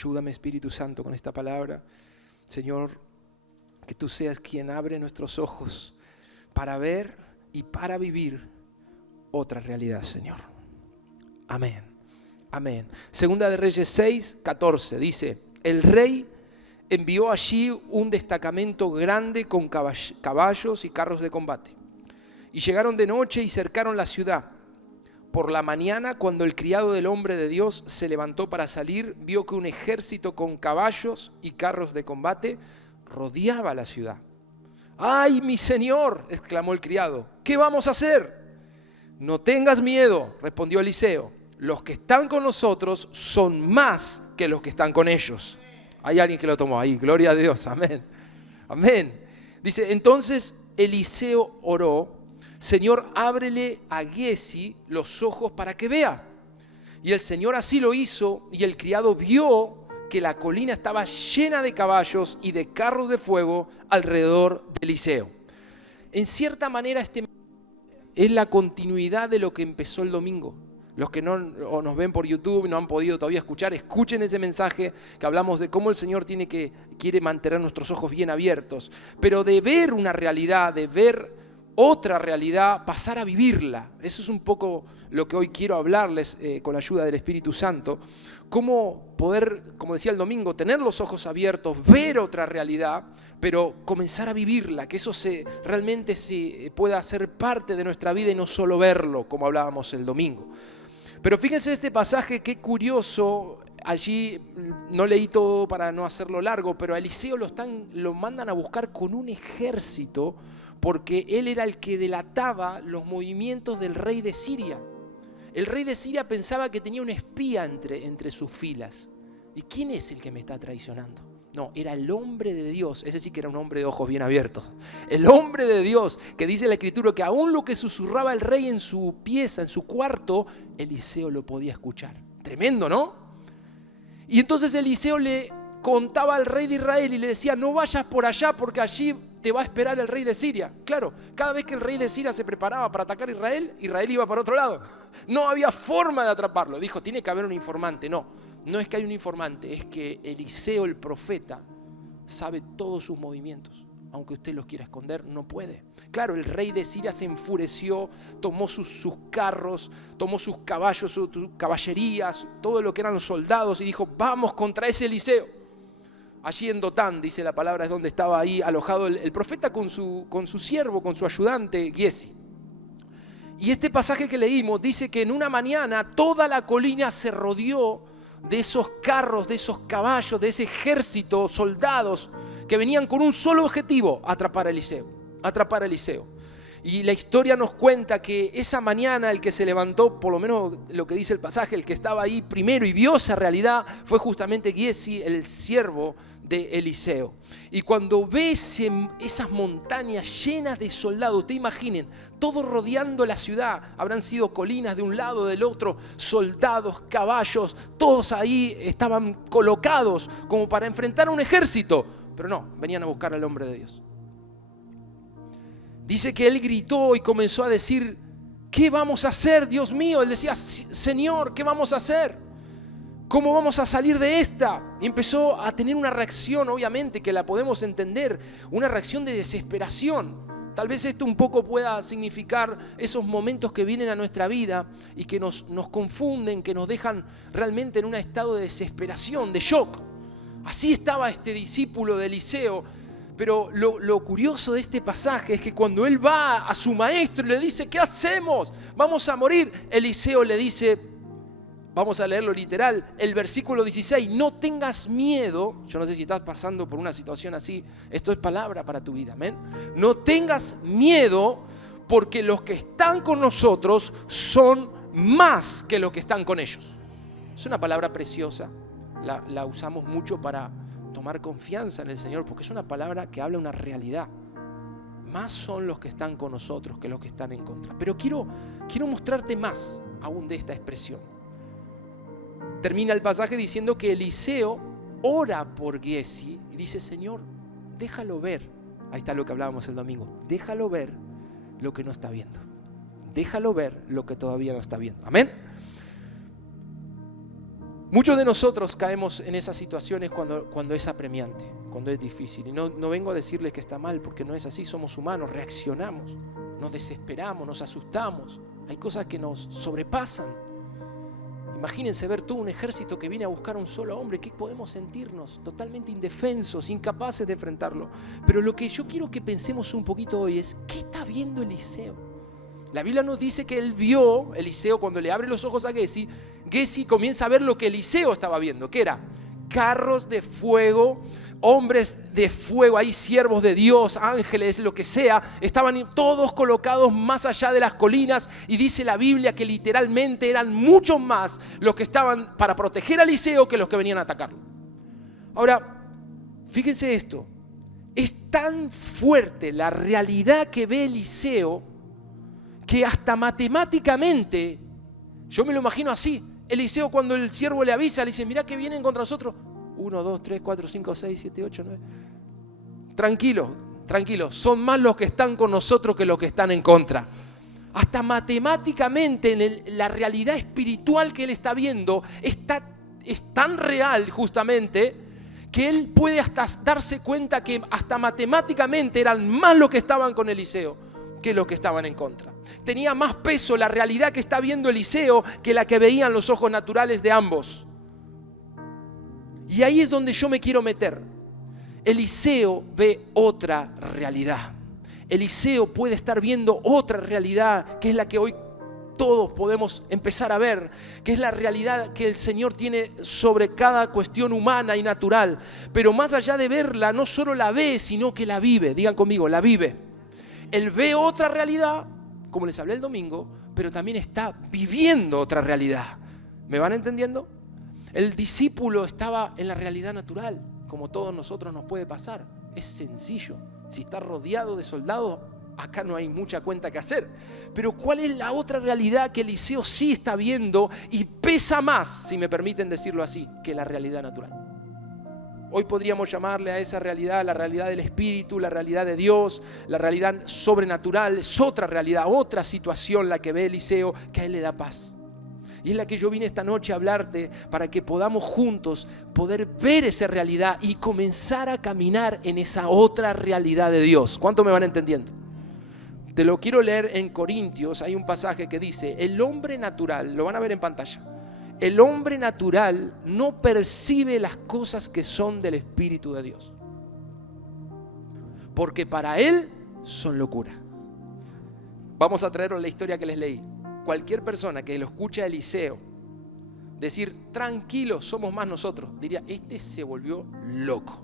Ayúdame, Espíritu Santo, con esta palabra. Señor, que tú seas quien abre nuestros ojos para ver y para vivir otra realidad, Señor. Amén. Amén. Segunda de Reyes 6:14 dice: el rey envió allí un destacamento grande con caballos y carros de combate. Y llegaron de noche y cercaron la ciudad. Por la mañana, cuando el criado del hombre de Dios se levantó para salir, vio que un ejército con caballos y carros de combate rodeaba la ciudad. ¡Ay, mi señor!, exclamó el criado, ¿qué vamos a hacer? No tengas miedo, respondió Eliseo. Los que están con nosotros son más que los que están con ellos. Hay alguien que lo tomó ahí, gloria a Dios, amén. Amén. Dice, entonces Eliseo oró: Señor, ábrele a Giezi los ojos para que vea. Y el Señor así lo hizo, y el criado vio que la colina estaba llena de caballos y de carros de fuego alrededor de Eliseo. En cierta manera, este es la continuidad de lo que empezó el domingo. Los que no nos ven por YouTube y no han podido todavía escuchar, escuchen ese mensaje que hablamos de cómo el Señor quiere mantener nuestros ojos bien abiertos. Pero de ver una realidad, de ver otra realidad, pasar a vivirla. Eso es un poco lo que hoy quiero hablarles con la ayuda del Espíritu Santo. Cómo poder, como decía el domingo, tener los ojos abiertos, ver otra realidad, pero comenzar a vivirla, que eso realmente se pueda hacer parte de nuestra vida y no solo verlo, como hablábamos el domingo. Pero fíjense este pasaje, qué curioso. Allí no leí todo para no hacerlo largo, pero a Eliseo lo mandan a buscar con un ejército, porque él era el que delataba los movimientos del rey de Siria. El rey de Siria pensaba que tenía un espía entre sus filas. ¿Y quién es el que me está traicionando? No, era el hombre de Dios, ese sí que era un hombre de ojos bien abiertos. El hombre de Dios, que dice la Escritura que aún lo que susurraba el rey en su pieza, en su cuarto, Eliseo lo podía escuchar. Tremendo, ¿no? Y entonces Eliseo le contaba al rey de Israel y le decía: no vayas por allá porque allí te va a esperar el rey de Siria. Claro, cada vez que el rey de Siria se preparaba para atacar a Israel, Israel iba para otro lado. No había forma de atraparlo. Dijo, tiene que haber un informante. No es que hay un informante, es que Eliseo el profeta sabe todos sus movimientos. Aunque usted los quiera esconder, no puede. Claro, el rey de Siria se enfureció, tomó sus carros, tomó sus caballos, sus caballerías, todo lo que eran los soldados y dijo, vamos contra ese Eliseo. Allí en Dotán, dice la palabra, es donde estaba ahí alojado el profeta con su siervo, con su ayudante Giezi. Y este pasaje que leímos dice que en una mañana toda la colina se rodeó de esos carros, de esos caballos, de ese ejército, soldados que venían con un solo objetivo: atrapar a Eliseo. Y la historia nos cuenta que esa mañana el que se levantó, por lo menos lo que dice el pasaje, el que estaba ahí primero y vio esa realidad fue justamente Giezi, el siervo de Eliseo. Y cuando ve esas montañas llenas de soldados, te imaginen, todos rodeando la ciudad, habrán sido colinas de un lado, del otro, soldados, caballos, todos ahí estaban colocados como para enfrentar a un ejército, pero no, venían a buscar al hombre de Dios. Dice que él gritó y comenzó a decir, ¿qué vamos a hacer, Dios mío? Él decía, Señor, ¿qué vamos a hacer? ¿Cómo vamos a salir de esta? Y empezó a tener una reacción, obviamente, que la podemos entender, una reacción de desesperación. Tal vez esto un poco pueda significar esos momentos que vienen a nuestra vida y que nos confunden, que nos dejan realmente en un estado de desesperación, de shock. Así estaba este discípulo de Eliseo. Pero lo curioso de este pasaje es que cuando él va a su maestro y le dice, ¿qué hacemos? Vamos a morir. Eliseo le dice, vamos a leerlo literal, el versículo 16, no tengas miedo. Yo no sé si estás pasando por una situación así, esto es palabra para tu vida, amén. No tengas miedo, porque los que están con nosotros son más que los que están con ellos. Es una palabra preciosa, la usamos mucho para tomar confianza en el Señor, porque es una palabra que habla una realidad. Más son los que están con nosotros que los que están en contra. Pero quiero mostrarte más aún de esta expresión. Termina el pasaje diciendo que Eliseo ora por Giezi y dice, Señor, déjalo ver. Ahí está lo que hablábamos el domingo. Déjalo ver lo que no está viendo. Déjalo ver lo que todavía no está viendo. Amén. Muchos de nosotros caemos en esas situaciones cuando es apremiante, cuando es difícil. Y no vengo a decirles que está mal, porque no es así, somos humanos, reaccionamos, nos desesperamos, nos asustamos. Hay cosas que nos sobrepasan. Imagínense ver todo un ejército que viene a buscar a un solo hombre. ¿Qué podemos sentirnos? Totalmente indefensos, incapaces de enfrentarlo. Pero lo que yo quiero que pensemos un poquito hoy es, ¿qué está viendo Eliseo? La Biblia nos dice que él vio, Eliseo, cuando le abre los ojos a Giezi comienza a ver lo que Eliseo estaba viendo, que era carros de fuego, hombres de fuego, ahí siervos de Dios, ángeles, lo que sea, estaban todos colocados más allá de las colinas, y dice la Biblia que literalmente eran muchos más los que estaban para proteger a Eliseo que los que venían a atacarlo. Ahora, fíjense esto, es tan fuerte la realidad que ve Eliseo que hasta matemáticamente, yo me lo imagino así, Eliseo cuando el siervo le avisa, le dice, mirá que vienen contra nosotros. 1, 2, 3, 4, 5, 6, 7, 8, 9. Tranquilo, son más los que están con nosotros que los que están en contra. Hasta matemáticamente la realidad espiritual que él está viendo es tan real justamente que él puede hasta darse cuenta que hasta matemáticamente eran más los que estaban con Eliseo que los que estaban en contra. Tenía más peso la realidad que está viendo Eliseo que la que veían los ojos naturales de ambos. Y ahí es donde yo me quiero meter. Eliseo ve otra realidad. Eliseo puede estar viendo otra realidad, que es la que hoy todos podemos empezar a ver, que es la realidad que el Señor tiene sobre cada cuestión humana y natural. Pero más allá de verla, no solo la ve, sino que la vive. Digan conmigo, la vive. Él ve otra realidad, como les hablé el domingo, pero también está viviendo otra realidad. ¿Me van entendiendo? El discípulo estaba en la realidad natural, como todos nosotros nos puede pasar. Es sencillo. Si está rodeado de soldados, acá no hay mucha cuenta que hacer. Pero ¿cuál es la otra realidad que Eliseo sí está viendo y pesa más, si me permiten decirlo así, que la realidad natural? Hoy podríamos llamarle a esa realidad la realidad del Espíritu, la realidad de Dios, la realidad sobrenatural. Es otra realidad, otra situación la que ve Eliseo, que a él le da paz. Y es la que yo vine esta noche a hablarte para que podamos juntos poder ver esa realidad y comenzar a caminar en esa otra realidad de Dios. ¿Cuánto me van entendiendo? Te lo quiero leer en Corintios. Hay un pasaje que dice, el hombre natural, lo van a ver en pantalla, el hombre natural no percibe las cosas que son del Espíritu de Dios, porque para él son locura. Vamos a traeros la historia que les leí. Cualquier persona que lo escucha a Eliseo decir, tranquilo, somos más nosotros, diría, este se volvió loco.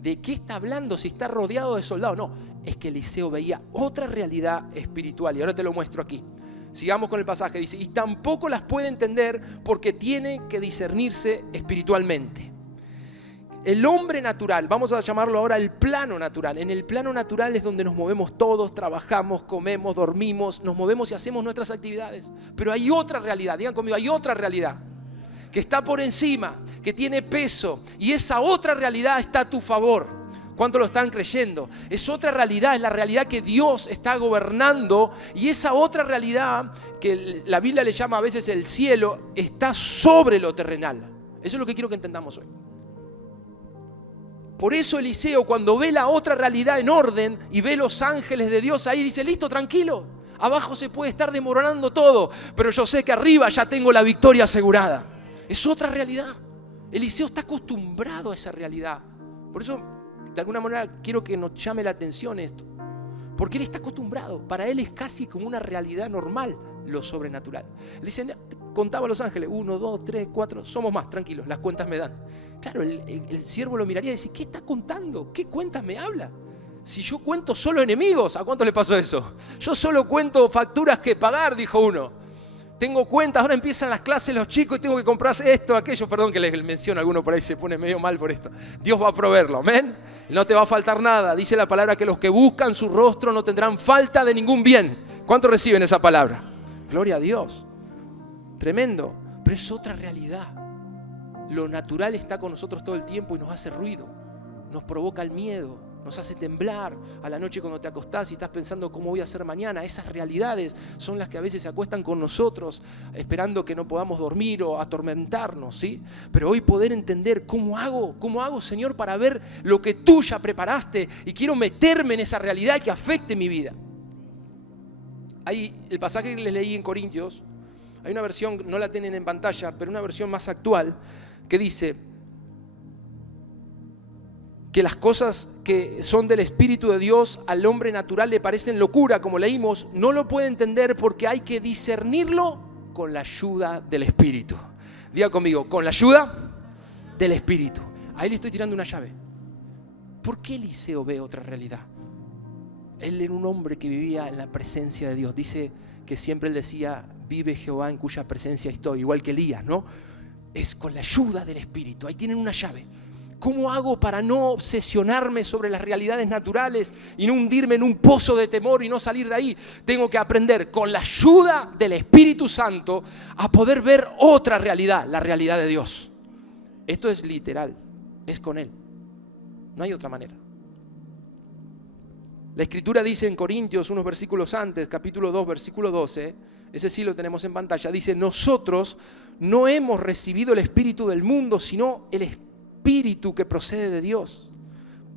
¿De qué está hablando si está rodeado de soldados? No, es que Eliseo veía otra realidad espiritual, y ahora te lo muestro aquí. Sigamos con el pasaje, dice, y tampoco las puede entender porque tiene que discernirse espiritualmente. El hombre natural, vamos a llamarlo ahora el plano natural. En el plano natural es donde nos movemos todos, trabajamos, comemos, dormimos, nos movemos y hacemos nuestras actividades. Pero hay otra realidad, digan conmigo, hay otra realidad que está por encima, que tiene peso, y esa otra realidad está a tu favor. ¿Cuánto lo están creyendo? Es otra realidad, es la realidad que Dios está gobernando, y esa otra realidad que la Biblia le llama a veces el cielo, está sobre lo terrenal. Eso es lo que quiero que entendamos hoy. Por eso Eliseo, cuando ve la otra realidad en orden y ve los ángeles de Dios ahí, dice, listo, tranquilo, abajo se puede estar desmoronando todo, pero yo sé que arriba ya tengo la victoria asegurada. Es otra realidad. Eliseo está acostumbrado a esa realidad. Por eso, de alguna manera, quiero que nos llame la atención esto. Porque él está acostumbrado. Para él es casi como una realidad normal lo sobrenatural. Le dicen, contaba a los ángeles, 1, 2, 3, 4, somos más, tranquilos, las cuentas me dan. Claro, el siervo lo miraría y dice, ¿qué está contando? ¿Qué cuentas me habla? Si yo cuento solo enemigos, ¿a cuánto le pasó eso? Yo solo cuento facturas que pagar, dijo uno. Tengo cuentas, ahora empiezan las clases los chicos y tengo que comprar esto, aquello. Perdón que les menciono, alguno por ahí se pone medio mal por esto. Dios va a proveerlo, amén. No te va a faltar nada. Dice la palabra que los que buscan su rostro no tendrán falta de ningún bien. ¿Cuántos reciben esa palabra? Gloria a Dios. Tremendo. Pero es otra realidad. Lo natural está con nosotros todo el tiempo y nos hace ruido. Nos provoca el miedo, nos hace temblar a la noche cuando te acostás y estás pensando cómo voy a hacer mañana. Esas realidades son las que a veces se acuestan con nosotros esperando que no podamos dormir o atormentarnos, ¿sí? Pero hoy poder entender cómo hago, Señor, para ver lo que tú ya preparaste y quiero meterme en esa realidad que afecte mi vida. Hay el pasaje que les leí en Corintios, hay una versión, no la tienen en pantalla, pero una versión más actual que dice que las cosas que son del Espíritu de Dios al hombre natural le parecen locura, como leímos, no lo puede entender porque hay que discernirlo con la ayuda del Espíritu. Diga conmigo, con la ayuda del Espíritu. Ahí le estoy tirando una llave. ¿Por qué Eliseo ve otra realidad? Él era un hombre que vivía en la presencia de Dios. Dice que siempre él decía, vive Jehová en cuya presencia estoy, igual que Elías, ¿no? Es con la ayuda del Espíritu. Ahí tienen una llave. ¿Cómo hago para no obsesionarme sobre las realidades naturales y no hundirme en un pozo de temor y no salir de ahí? Tengo que aprender con la ayuda del Espíritu Santo a poder ver otra realidad, la realidad de Dios. Esto es literal, es con Él. No hay otra manera. La Escritura dice en Corintios, unos versículos antes, capítulo 2, versículo 12, ese sí lo tenemos en pantalla, dice, nosotros no hemos recibido el Espíritu del mundo, sino el Espíritu que procede de Dios,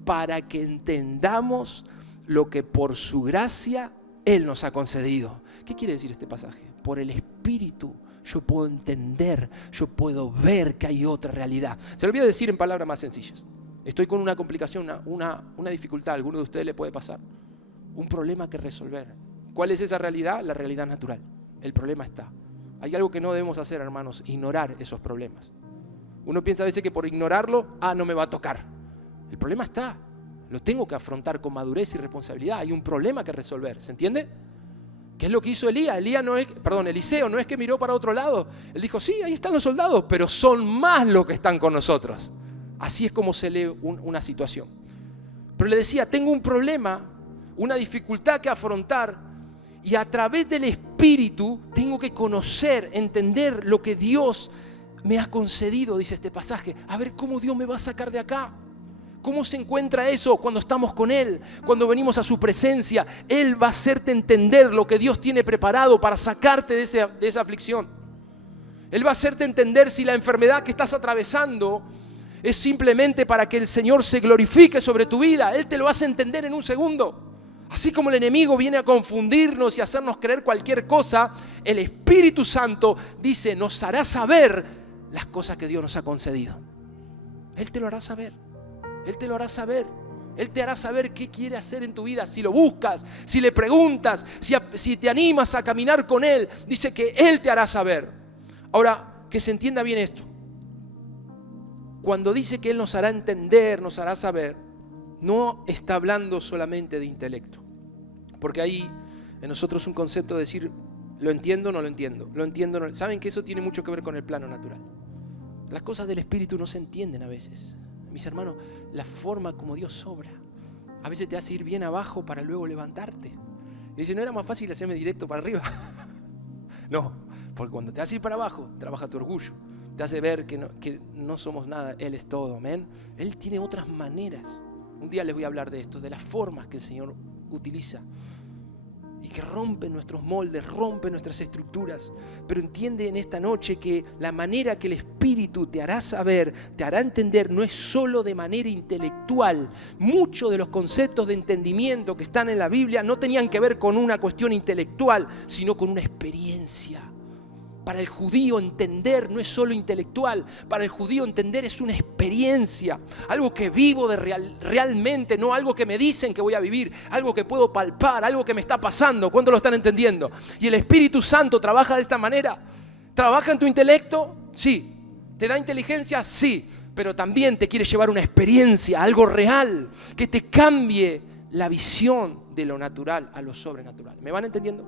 para que entendamos lo que por su gracia Él nos ha concedido. ¿Qué quiere decir este pasaje? Por el Espíritu yo puedo entender, yo puedo ver que hay otra realidad. Se lo voy a decir en palabras más sencillas. Estoy con una complicación, una dificultad, a alguno de ustedes le puede pasar. Un problema que resolver. ¿Cuál es esa realidad? La realidad natural. El problema está. Hay algo que no debemos hacer, hermanos, ignorar esos problemas. Uno piensa a veces que por ignorarlo, no me va a tocar. El problema está. Lo tengo que afrontar con madurez y responsabilidad. Hay un problema que resolver, ¿se entiende? ¿Qué es lo que hizo Eliseo? No es que miró para otro lado. Él dijo, sí, ahí están los soldados, pero son más los que están con nosotros. Así es como se lee una situación. Pero le decía, tengo un problema, una dificultad que afrontar, y a través del Espíritu tengo que conocer, entender lo que Dios me ha concedido, dice este pasaje. A ver cómo Dios me va a sacar de acá. ¿Cómo se encuentra eso cuando estamos con Él? Cuando venimos a su presencia, Él va a hacerte entender lo que Dios tiene preparado para sacarte de esa aflicción. Él va a hacerte entender si la enfermedad que estás atravesando es simplemente para que el Señor se glorifique sobre tu vida. Él te lo hace entender en un segundo. Así como el enemigo viene a confundirnos y hacernos creer cualquier cosa, el Espíritu Santo dice, nos hará saber las cosas que Dios nos ha concedido. Él te lo hará saber. Él te lo hará saber. Él te hará saber qué quiere hacer en tu vida. Si lo buscas, si le preguntas, si te animas a caminar con Él, dice que Él te hará saber. Ahora, que se entienda bien esto. Cuando dice que Él nos hará entender, nos hará saber, no está hablando solamente de intelecto. Porque hay en nosotros un concepto de decir, lo entiendo, no lo entiendo. Lo entiendo, no. Saben que eso tiene mucho que ver con el plano natural. Las cosas del Espíritu no se entienden a veces. Mis hermanos, la forma como Dios obra, a veces te hace ir bien abajo para luego levantarte. Y dice, ¿no era más fácil hacerme directo para arriba? No, porque cuando te hace ir para abajo, trabaja tu orgullo. Te hace ver que no somos nada, Él es todo, amén. Él tiene otras maneras. Un día les voy a hablar de esto, de las formas que el Señor utiliza y que rompen nuestros moldes, rompen nuestras estructuras. Pero entiende en esta noche que la manera que el Espíritu te hará saber, te hará entender, no es solo de manera intelectual. Muchos de los conceptos de entendimiento que están en la Biblia no tenían que ver con una cuestión intelectual, sino con una experiencia. Para el judío entender no es solo intelectual, para el judío entender es una experiencia, algo que vivo realmente, no algo que me dicen que voy a vivir, algo que puedo palpar, algo que me está pasando. ¿Cuántos lo están entendiendo? Y el Espíritu Santo trabaja de esta manera. ¿Trabaja en tu intelecto? Sí. ¿Te da inteligencia? Sí. Pero también te quiere llevar una experiencia, algo real, que te cambie la visión de lo natural a lo sobrenatural. ¿Me van entendiendo?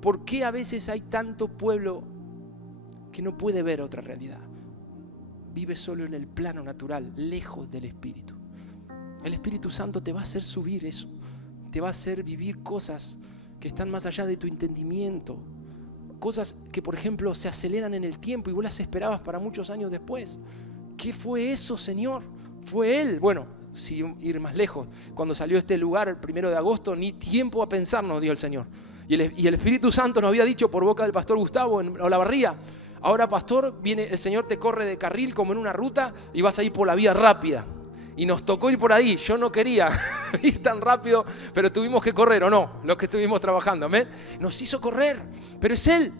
¿Por qué a veces hay tanto pueblo que no puede ver otra realidad? Vive solo en el plano natural, lejos del Espíritu. El Espíritu Santo te va a hacer subir eso, te va a hacer vivir cosas que están más allá de tu entendimiento, cosas que, por ejemplo, se aceleran en el tiempo y vos las esperabas para muchos años después. ¿Qué fue eso, Señor? Fue Él. Bueno, sin ir más lejos, cuando salió este lugar el 1 de agosto, ni tiempo a pensar nos dio el Señor. Y el Espíritu Santo nos había dicho por boca del pastor Gustavo en Olavarría: ahora, pastor, viene el Señor, te corre de carril como en una ruta y vas a ir por la vía rápida. Y nos tocó ir por ahí. Yo no quería ir tan rápido, pero tuvimos que correr, ¿o no? Los que estuvimos trabajando, amén. Nos hizo correr, pero es Él.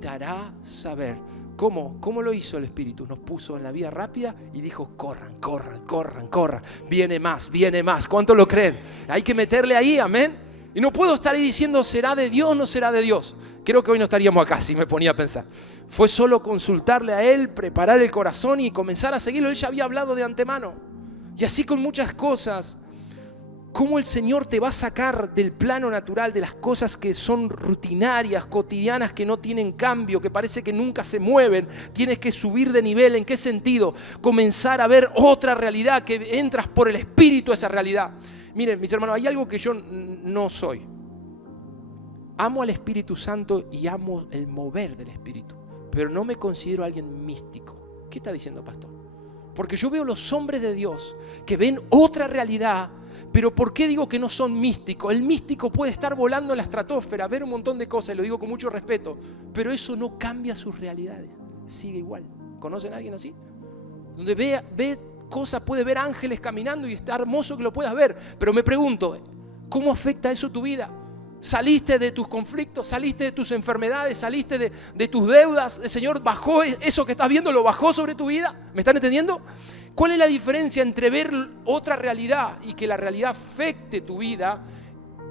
Te hará saber. ¿Cómo? ¿Cómo lo hizo el Espíritu? Nos puso en la vía rápida y dijo: corran, corran, corran, corran. Viene más, viene más. ¿Cuánto lo creen? Hay que meterle ahí, amén. Y no puedo estar ahí diciendo: ¿será de Dios o no será de Dios? Creo que hoy no estaríamos acá si me ponía a pensar. Fue solo consultarle a Él, preparar el corazón y comenzar a seguirlo. Él ya había hablado de antemano. Y así con muchas cosas. Cómo el Señor te va a sacar del plano natural, de las cosas que son rutinarias, cotidianas, que no tienen cambio, que parece que nunca se mueven. Tienes que subir de nivel. ¿En qué sentido? Comenzar a ver otra realidad, que entras por el Espíritu a esa realidad. Miren, mis hermanos, hay algo que yo no soy. Amo al Espíritu Santo y amo el mover del Espíritu, pero no me considero alguien místico. ¿Qué está diciendo, pastor? Porque yo veo los hombres de Dios que ven otra realidad. Pero ¿por qué digo que no son místicos? El místico puede estar volando en la estratosfera, ver un montón de cosas, y lo digo con mucho respeto, pero eso no cambia sus realidades, sigue igual. ¿Conocen a alguien así? Donde ve cosas, puede ver ángeles caminando y está hermoso que lo puedas ver, pero me pregunto, ¿cómo afecta eso tu vida? Saliste de tus conflictos, saliste de tus enfermedades, saliste de tus deudas. El Señor bajó eso que estás viendo, lo bajó sobre tu vida. ¿Me están entendiendo? ¿Cuál es la diferencia entre ver otra realidad y que la realidad afecte tu vida?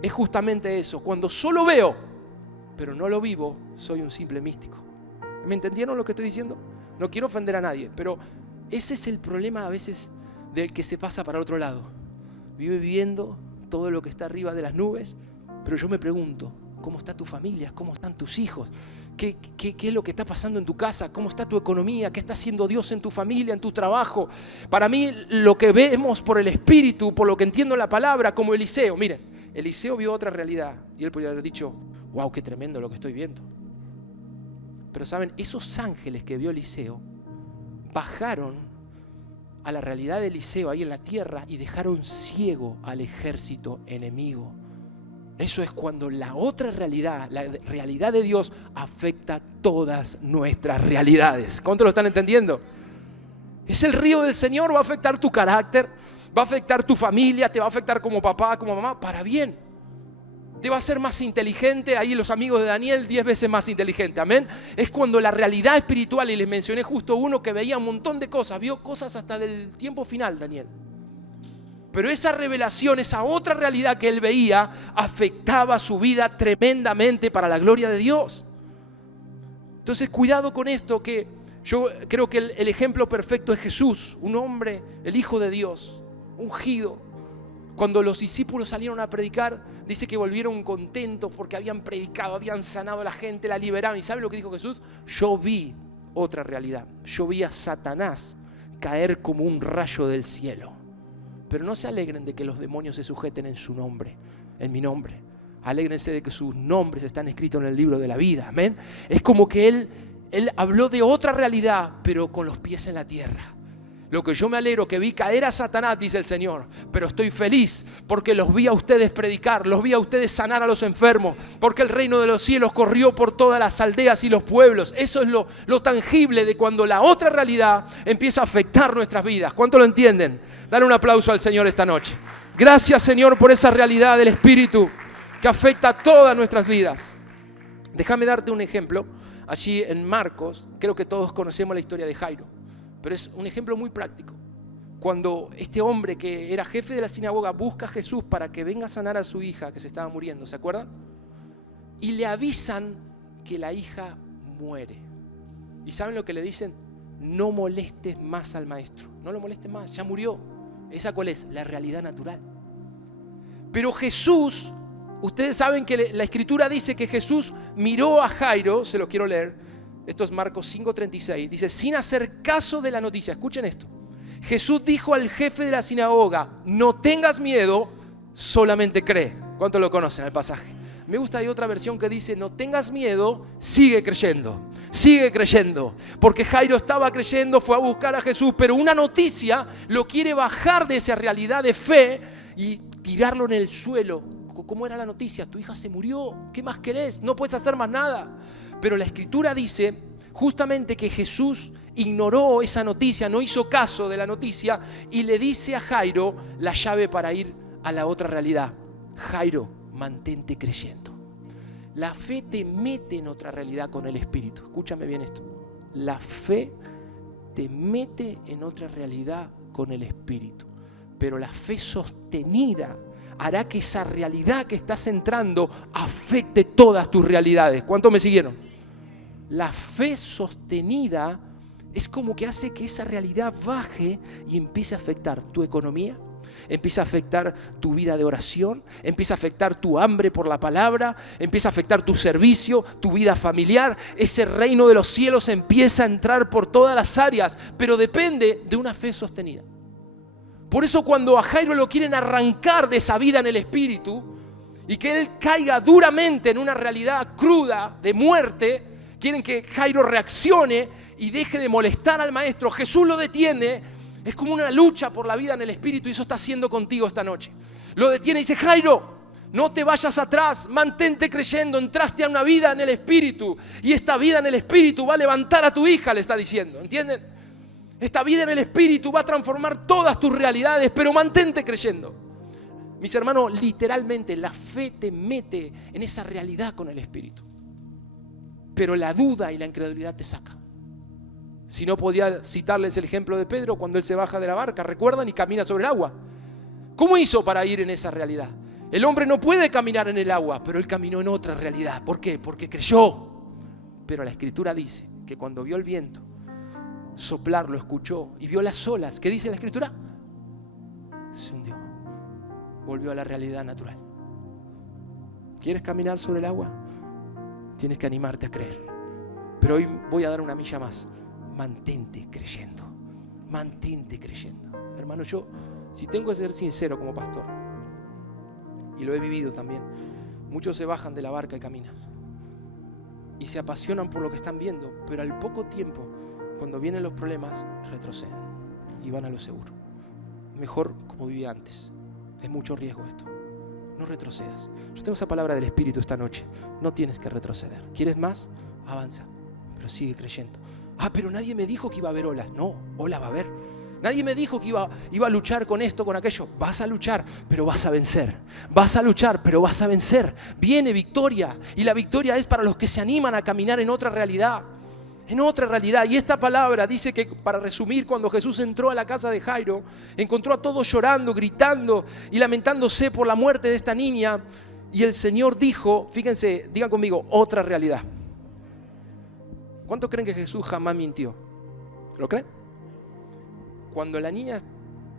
Es justamente eso. Cuando solo veo, pero no lo vivo, soy un simple místico. ¿Me entendieron lo que estoy diciendo? No quiero ofender a nadie, pero ese es el problema a veces del que se pasa para otro lado. Vive viviendo todo lo que está arriba de las nubes, pero yo me pregunto: ¿cómo está tu familia? ¿Cómo están tus hijos? ¿Qué es lo que está pasando en tu casa? ¿Cómo está tu economía? ¿Qué está haciendo Dios en tu familia, en tu trabajo? Para mí, lo que vemos por el Espíritu, por lo que entiendo la palabra, como Eliseo. Miren, Eliseo vio otra realidad y él podría haber dicho: wow, qué tremendo lo que estoy viendo. Pero saben, esos ángeles que vio Eliseo bajaron a la realidad de Eliseo ahí en la tierra y dejaron ciego al ejército enemigo. Eso es cuando la otra realidad, la realidad de Dios, afecta todas nuestras realidades. ¿Cuánto lo están entendiendo? Es el río del Señor, va a afectar tu carácter, va a afectar tu familia, te va a afectar como papá, como mamá, para bien. Te va a hacer más inteligente, ahí los amigos de Daniel, 10 veces más inteligente, amén. Es cuando la realidad espiritual, y les mencioné justo uno que veía un montón de cosas, vio cosas hasta del tiempo final, Daniel. Pero esa revelación, esa otra realidad que él veía, afectaba su vida tremendamente para la gloria de Dios. Entonces, cuidado con esto, que yo creo que el ejemplo perfecto es Jesús, un hombre, el Hijo de Dios, ungido. Cuando los discípulos salieron a predicar, dice que volvieron contentos porque habían predicado, habían sanado a la gente, la liberaron. ¿Y saben lo que dijo Jesús? Yo vi otra realidad. Yo vi a Satanás caer como un rayo del cielo. Pero no se alegren de que los demonios se sujeten en su nombre, en mi nombre. Alégrense de que sus nombres están escritos en el libro de la vida. Amén. Es como que él habló de otra realidad, pero con los pies en la tierra. Lo que yo me alegro, que vi caer a Satanás, dice el Señor, pero estoy feliz porque los vi a ustedes predicar, los vi a ustedes sanar a los enfermos, porque el reino de los cielos corrió por todas las aldeas y los pueblos. Eso es lo tangible de cuando la otra realidad empieza a afectar nuestras vidas. ¿Cuánto lo entienden? Dale un aplauso al Señor esta noche. Gracias, Señor, por esa realidad del Espíritu que afecta a todas nuestras vidas. Déjame darte un ejemplo. Allí en Marcos, creo que todos conocemos la historia de Jairo, pero es un ejemplo muy práctico. Cuando este hombre que era jefe de la sinagoga busca a Jesús para que venga a sanar a su hija que se estaba muriendo, ¿se acuerdan? Y le avisan que la hija muere. ¿Y saben lo que le dicen? No molestes más al maestro, no lo molestes más, ya murió. ¿Esa cuál es? La realidad natural. Pero Jesús, ustedes saben que la Escritura dice que Jesús miró a Jairo, se lo quiero leer, esto es Marcos 5:36, dice: sin hacer caso de la noticia. Escuchen esto. Jesús dijo al jefe de la sinagoga: no tengas miedo, solamente cree. ¿Cuántos lo conocen el pasaje? Me gusta, hay otra versión que dice: no tengas miedo, sigue creyendo. Sigue creyendo, porque Jairo estaba creyendo, fue a buscar a Jesús, pero una noticia lo quiere bajar de esa realidad de fe y tirarlo en el suelo. ¿Cómo era la noticia? Tu hija se murió, ¿qué más querés? No puedes hacer más nada. Pero la Escritura dice justamente que Jesús ignoró esa noticia, no hizo caso de la noticia y le dice a Jairo la llave para ir a la otra realidad. Jairo, mantente creyendo. La fe te mete en otra realidad con el Espíritu. Escúchame bien esto. La fe te mete en otra realidad con el Espíritu. Pero la fe sostenida hará que esa realidad que estás entrando afecte todas tus realidades. ¿Cuántos me siguieron? La fe sostenida es como que hace que esa realidad baje y empiece a afectar tu economía, empieza a afectar tu vida de oración, empieza a afectar tu hambre por la palabra, empieza a afectar tu servicio, tu vida familiar. Ese reino de los cielos empieza a entrar por todas las áreas, pero depende de una fe sostenida. Por eso cuando a Jairo lo quieren arrancar de esa vida en el Espíritu y que él caiga duramente en una realidad cruda de muerte, quieren que Jairo reaccione y deje de molestar al maestro. Jesús lo detiene. Es como una lucha por la vida en el Espíritu y eso está haciendo contigo esta noche. Lo detiene y dice: Jairo, no te vayas atrás, mantente creyendo, entraste a una vida en el Espíritu y esta vida en el Espíritu va a levantar a tu hija, le está diciendo, ¿entienden? Esta vida en el Espíritu va a transformar todas tus realidades, pero mantente creyendo. Mis hermanos, literalmente la fe te mete en esa realidad con el Espíritu, pero la duda y la incredulidad te saca. Si no, podía citarles el ejemplo de Pedro cuando él se baja de la barca, ¿recuerdan? Y camina sobre el agua. ¿Cómo hizo para ir en esa realidad? El hombre no puede caminar en el agua, pero él caminó en otra realidad. ¿Por qué? Porque creyó. Pero la Escritura dice que cuando vio el viento soplar, lo escuchó y vio las olas, ¿qué dice la Escritura? Se hundió. Volvió a la realidad natural. ¿Quieres caminar sobre el agua? Tienes que animarte a creer. Pero hoy voy a dar una milla más. Mantente creyendo. Mantente creyendo. Hermano, yo, si tengo que ser sincero como pastor, y lo he vivido también, muchos se bajan de la barca y caminan. Y se apasionan por lo que están viendo, pero al poco tiempo, cuando vienen los problemas, retroceden y van a lo seguro. Mejor como vivía antes. Es mucho riesgo esto. No retrocedas. Yo tengo esa palabra del Espíritu esta noche. No tienes que retroceder. ¿Quieres más? Avanza, pero sigue creyendo. Pero nadie me dijo que iba a haber olas. No, olas va a haber. Nadie me dijo que iba a luchar con esto, con aquello. Vas a luchar, pero vas a vencer. Vas a luchar, pero vas a vencer. Viene victoria. Y la victoria es para los que se animan a caminar en otra realidad. En otra realidad. Y esta palabra dice que, para resumir, cuando Jesús entró a la casa de Jairo, encontró a todos llorando, gritando y lamentándose por la muerte de esta niña. Y el Señor dijo, fíjense, digan conmigo, otra realidad. ¿Cuántos creen que Jesús jamás mintió? ¿Lo creen? Cuando la niña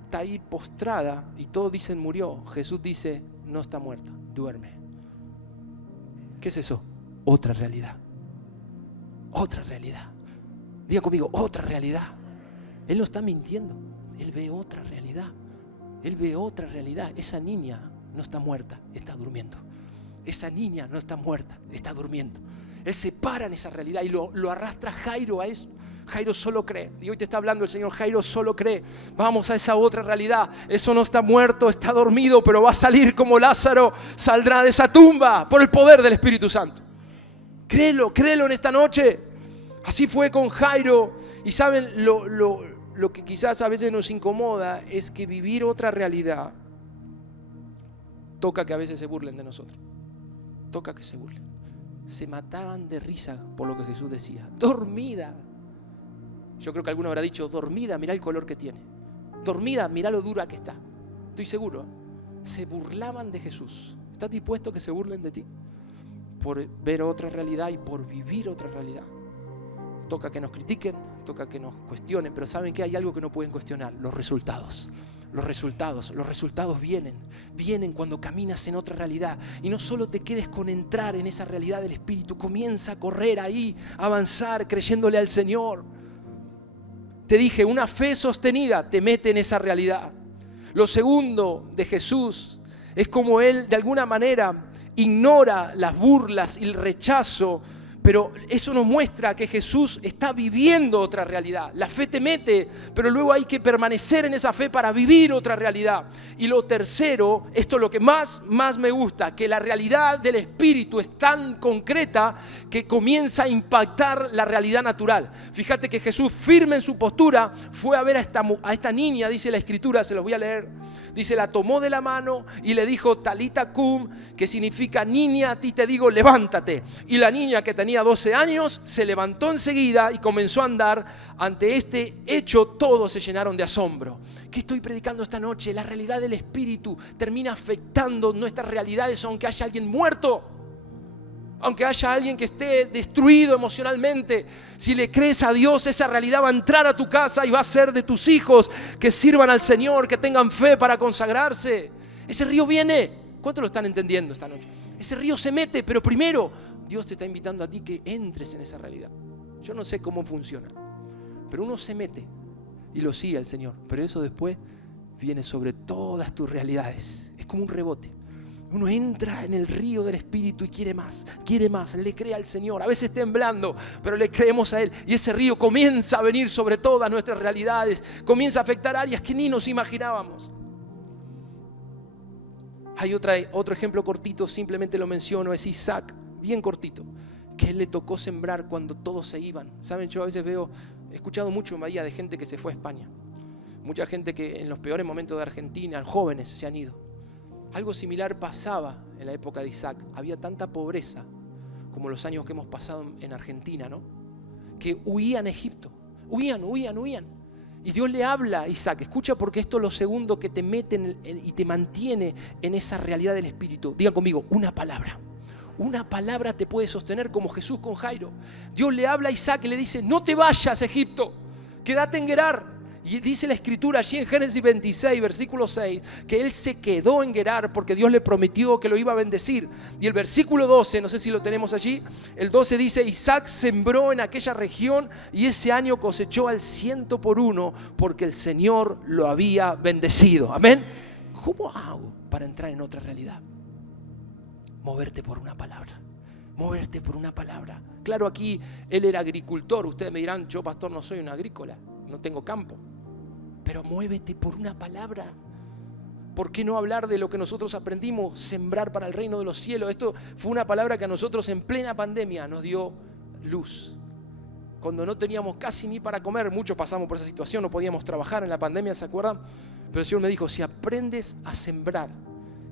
está ahí postrada y todos dicen murió, Jesús dice no está muerta, duerme. ¿Qué es eso? Otra realidad. Otra realidad. Diga conmigo, otra realidad. Él no está mintiendo, Él ve otra realidad. Él ve otra realidad. Esa niña no está muerta, está durmiendo. Esa niña no está muerta, está durmiendo. Él se para en esa realidad y lo arrastra Jairo a eso. Jairo solo cree. Y hoy te está hablando el Señor, Jairo solo cree. Vamos a esa otra realidad. Eso no está muerto, está dormido, pero va a salir como Lázaro. Saldrá de esa tumba por el poder del Espíritu Santo. Créelo en esta noche. Así fue con Jairo. Y saben, lo que quizás a veces nos incomoda es que vivir otra realidad toca que a veces se burlen de nosotros. Toca que se burlen. Se mataban de risa por lo que Jesús decía. Dormida. Yo creo que alguno habrá dicho, dormida, mirá el color que tiene. Dormida, mirá lo dura que está. Estoy seguro. Se burlaban de Jesús. ¿Estás dispuesto a que se burlen de ti? Por ver otra realidad y por vivir otra realidad. Toca que nos critiquen, toca que nos cuestionen, pero ¿saben qué? Hay algo que no pueden cuestionar, los resultados. Los resultados vienen cuando caminas en otra realidad. Y no solo te quedes con entrar en esa realidad del Espíritu, comienza a correr ahí, a avanzar creyéndole al Señor. Te dije, una fe sostenida te mete en esa realidad. Lo segundo de Jesús es como Él de alguna manera ignora las burlas y el rechazo, Pero eso nos muestra que Jesús está viviendo otra realidad. La fe te mete, pero luego hay que permanecer en esa fe para vivir otra realidad. Y lo tercero, esto es lo que más me gusta, que la realidad del Espíritu es tan concreta que comienza a impactar la realidad natural. Fíjate que Jesús, firme en su postura, fue a ver a esta niña, dice la Escritura, se los voy a leer. Dice, la tomó de la mano y le dijo, Talita cum, que significa, niña, a ti te digo, levántate. Y la niña, que tenía 12 años, se levantó enseguida y comenzó a andar. Ante este hecho, todos se llenaron de asombro. ¿Qué estoy predicando esta noche? La realidad del Espíritu termina afectando nuestras realidades, aunque haya alguien muerto. Aunque haya alguien que esté destruido emocionalmente, si le crees a Dios, esa realidad va a entrar a tu casa y va a ser de tus hijos que sirvan al Señor, que tengan fe para consagrarse. Ese río viene. ¿Cuántos lo están entendiendo esta noche? Ese río se mete, pero primero Dios te está invitando a ti que entres en esa realidad. Yo no sé cómo funciona, pero uno se mete y lo sigue al Señor, pero eso después viene sobre todas tus realidades. Es como un rebote. Uno entra en el río del Espíritu y quiere más, le cree al Señor, a veces temblando, pero le creemos a Él, y ese río comienza a venir sobre todas nuestras realidades, comienza a afectar áreas que ni nos imaginábamos. Hay otro ejemplo cortito, simplemente lo menciono, es Isaac, bien cortito, que él le tocó sembrar cuando todos se iban. Saben, yo a veces he escuchado mucho en Bahía de gente que se fue a España, mucha gente que en los peores momentos de Argentina, jóvenes se han ido. Algo similar pasaba en la época de Isaac. Había tanta pobreza como los años que hemos pasado en Argentina, ¿no? Que huían a Egipto. Huían. Y Dios le habla a Isaac. Escucha, porque esto es lo segundo que te mete y te mantiene en esa realidad del Espíritu. Digan conmigo, una palabra. Una palabra te puede sostener, como Jesús con Jairo. Dios le habla a Isaac y le dice, no te vayas a Egipto, quédate en Gerar. Y dice la Escritura allí en Génesis 26, versículo 6, que él se quedó en Gerar porque Dios le prometió que lo iba a bendecir. Y el versículo 12, no sé si lo tenemos allí, el 12 dice, Isaac sembró en aquella región y ese año cosechó al 100% porque el Señor lo había bendecido. Amén. ¿Cómo hago para entrar en otra realidad? Moverte por una palabra. Moverte por una palabra. Claro, aquí él era agricultor. Ustedes me dirán, yo, pastor, no soy un agrícola, no tengo campo. Pero muévete por una palabra. ¿Por qué no hablar de lo que nosotros aprendimos? Sembrar para el reino de los cielos. Esto fue una palabra que a nosotros en plena pandemia nos dio luz. Cuando no teníamos casi ni para comer, muchos pasamos por esa situación, no podíamos trabajar en la pandemia, ¿se acuerdan? Pero el Señor me dijo, si aprendes a sembrar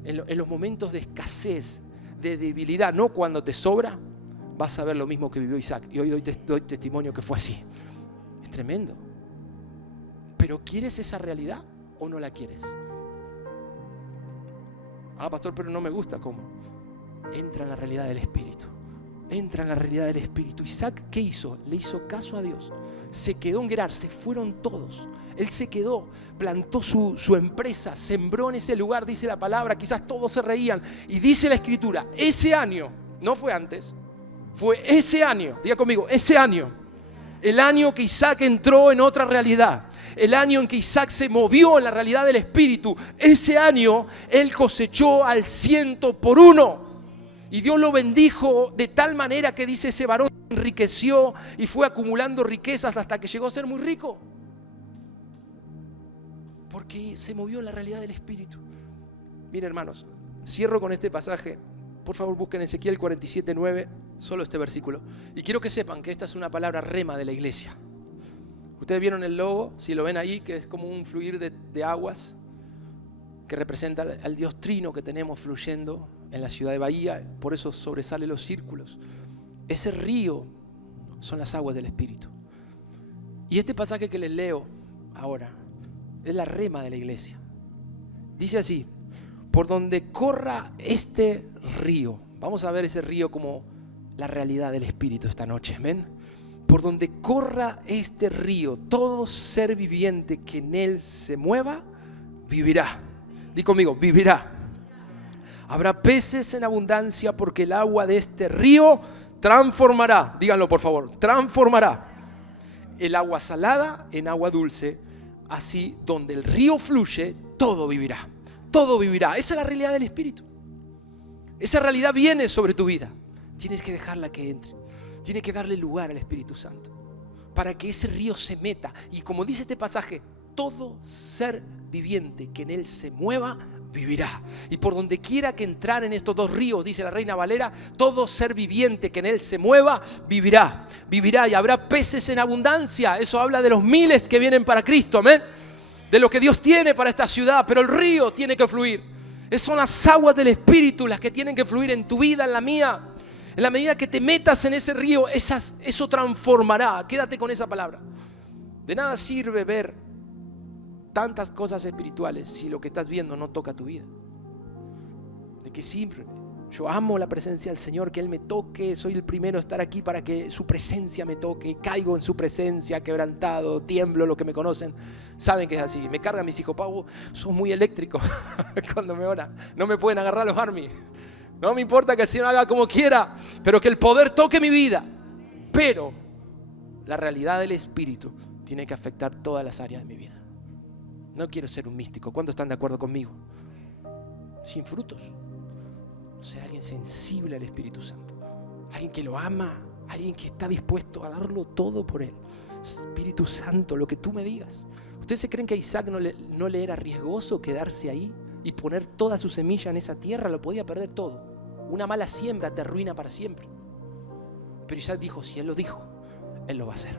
en los momentos de escasez, de debilidad, no cuando te sobra, vas a ver lo mismo que vivió Isaac. Y hoy doy testimonio que fue así. Es tremendo. ¿Pero quieres esa realidad o no la quieres? Ah, pastor, pero no me gusta. ¿Cómo? Entra en la realidad del Espíritu. Entra en la realidad del Espíritu. Isaac, ¿qué hizo? Le hizo caso a Dios. Se quedó en Gerar, se fueron todos. Él se quedó, plantó su empresa, sembró en ese lugar, dice la palabra, quizás todos se reían. Y dice la Escritura, ese año, no fue antes, fue ese año, diga conmigo, ese año. El año que Isaac entró en otra realidad. El año en que Isaac se movió en la realidad del Espíritu. Ese año él cosechó al 100%. Y Dios lo bendijo de tal manera que dice, ese varón se enriqueció y fue acumulando riquezas hasta que llegó a ser muy rico. Porque se movió en la realidad del Espíritu. Miren, hermanos, cierro con este pasaje. Por favor, busquen Ezequiel 47:9, solo este versículo. Y quiero que sepan que esta es una palabra rema de la iglesia. Ustedes vieron el logo, si lo ven ahí, que es como un fluir de aguas, que representa al Dios Trino que tenemos fluyendo en la ciudad de Bahía. Por eso sobresale los círculos. Ese río son las aguas del Espíritu. Y este pasaje que les leo ahora es la rema de la iglesia. Dice así: por donde corra este río. Vamos a ver ese río como la realidad del Espíritu esta noche. Amén. Por donde corra este río, todo ser viviente que en él se mueva, vivirá. Di conmigo, vivirá. Habrá peces en abundancia porque el agua de este río transformará. Díganlo por favor, transformará el agua salada en agua dulce. Así, donde el río fluye, todo vivirá. Todo vivirá. Esa es la realidad del Espíritu. Esa realidad viene sobre tu vida. Tienes que dejarla que entre. Tiene que darle lugar al Espíritu Santo para que ese río se meta. Y como dice este pasaje, todo ser viviente que en él se mueva, vivirá. Y por donde quiera que entrar en estos dos ríos, dice la Reina Valera, todo ser viviente que en él se mueva, vivirá. Vivirá y habrá peces en abundancia. Eso habla de los miles que vienen para Cristo, amén. De lo que Dios tiene para esta ciudad, pero el río tiene que fluir. Son las aguas del Espíritu las que tienen que fluir en tu vida, en la mía. En la medida que te metas en ese río, eso transformará. Quédate con esa palabra. De nada sirve ver tantas cosas espirituales si lo que estás viendo no toca tu vida. ¿De qué sirve? Yo amo la presencia del Señor, que Él me toque. Soy el primero a estar aquí para que su presencia me toque. Caigo en su presencia, quebrantado, tiemblo. Los que me conocen saben que es así. Me cargan mis hijos: Pau, sos muy eléctrico cuando me oran. No me pueden agarrar los armies. No me importa que el Señor haga como quiera, pero que el poder toque mi vida. Pero la realidad del Espíritu tiene que afectar todas las áreas de mi vida. No quiero ser un místico. ¿Cuántos están de acuerdo conmigo? Sin frutos. Ser alguien sensible al Espíritu Santo. Alguien que lo ama. Alguien que está dispuesto a darlo todo por Él. Espíritu Santo, lo que tú me digas. ¿Ustedes se creen que a Isaac no le era riesgoso quedarse ahí y poner toda su semilla en esa tierra? Lo podía perder todo. Una mala siembra te arruina para siempre. Pero Isaac dijo: si Él lo dijo, Él lo va a hacer.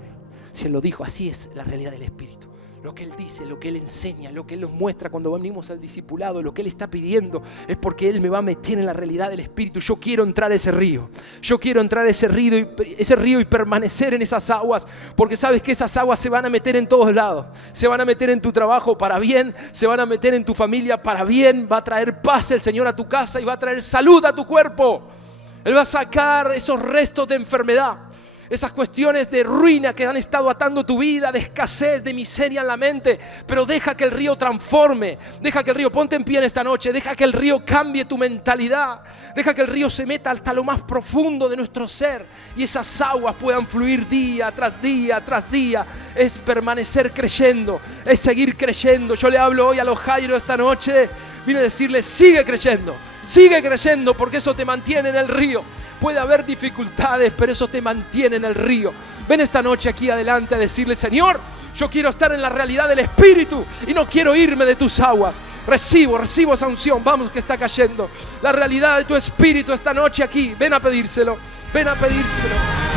Si Él lo dijo, así es la realidad del Espíritu. Lo que Él dice, lo que Él enseña, lo que Él nos muestra cuando venimos al discipulado, lo que Él está pidiendo, es porque Él me va a meter en la realidad del Espíritu. Yo quiero entrar a ese río. Yo quiero entrar a ese río y permanecer en esas aguas. Porque sabes que esas aguas se van a meter en todos lados. Se van a meter en tu trabajo para bien. Se van a meter en tu familia para bien. Va a traer paz el Señor a tu casa y va a traer salud a tu cuerpo. Él va a sacar esos restos de enfermedad. Esas cuestiones de ruina que han estado atando tu vida, de escasez, de miseria en la mente. Pero deja que el río transforme. Deja que el río, ponte en pie en esta noche. Deja que el río cambie tu mentalidad. Deja que el río se meta hasta lo más profundo de nuestro ser. Y esas aguas puedan fluir día tras día tras día. Es permanecer creyendo. Es seguir creyendo. Yo le hablo hoy a los Jairo esta noche. Vine a decirles: sigue creyendo. Sigue creyendo, porque eso te mantiene en el río. Puede haber dificultades, pero eso te mantiene en el río. Ven esta noche aquí adelante a decirle: Señor, yo quiero estar en la realidad del Espíritu y no quiero irme de tus aguas. Recibo esa unción. Vamos, que está cayendo la realidad de tu Espíritu esta noche aquí. Ven a pedírselo. Ven a pedírselo.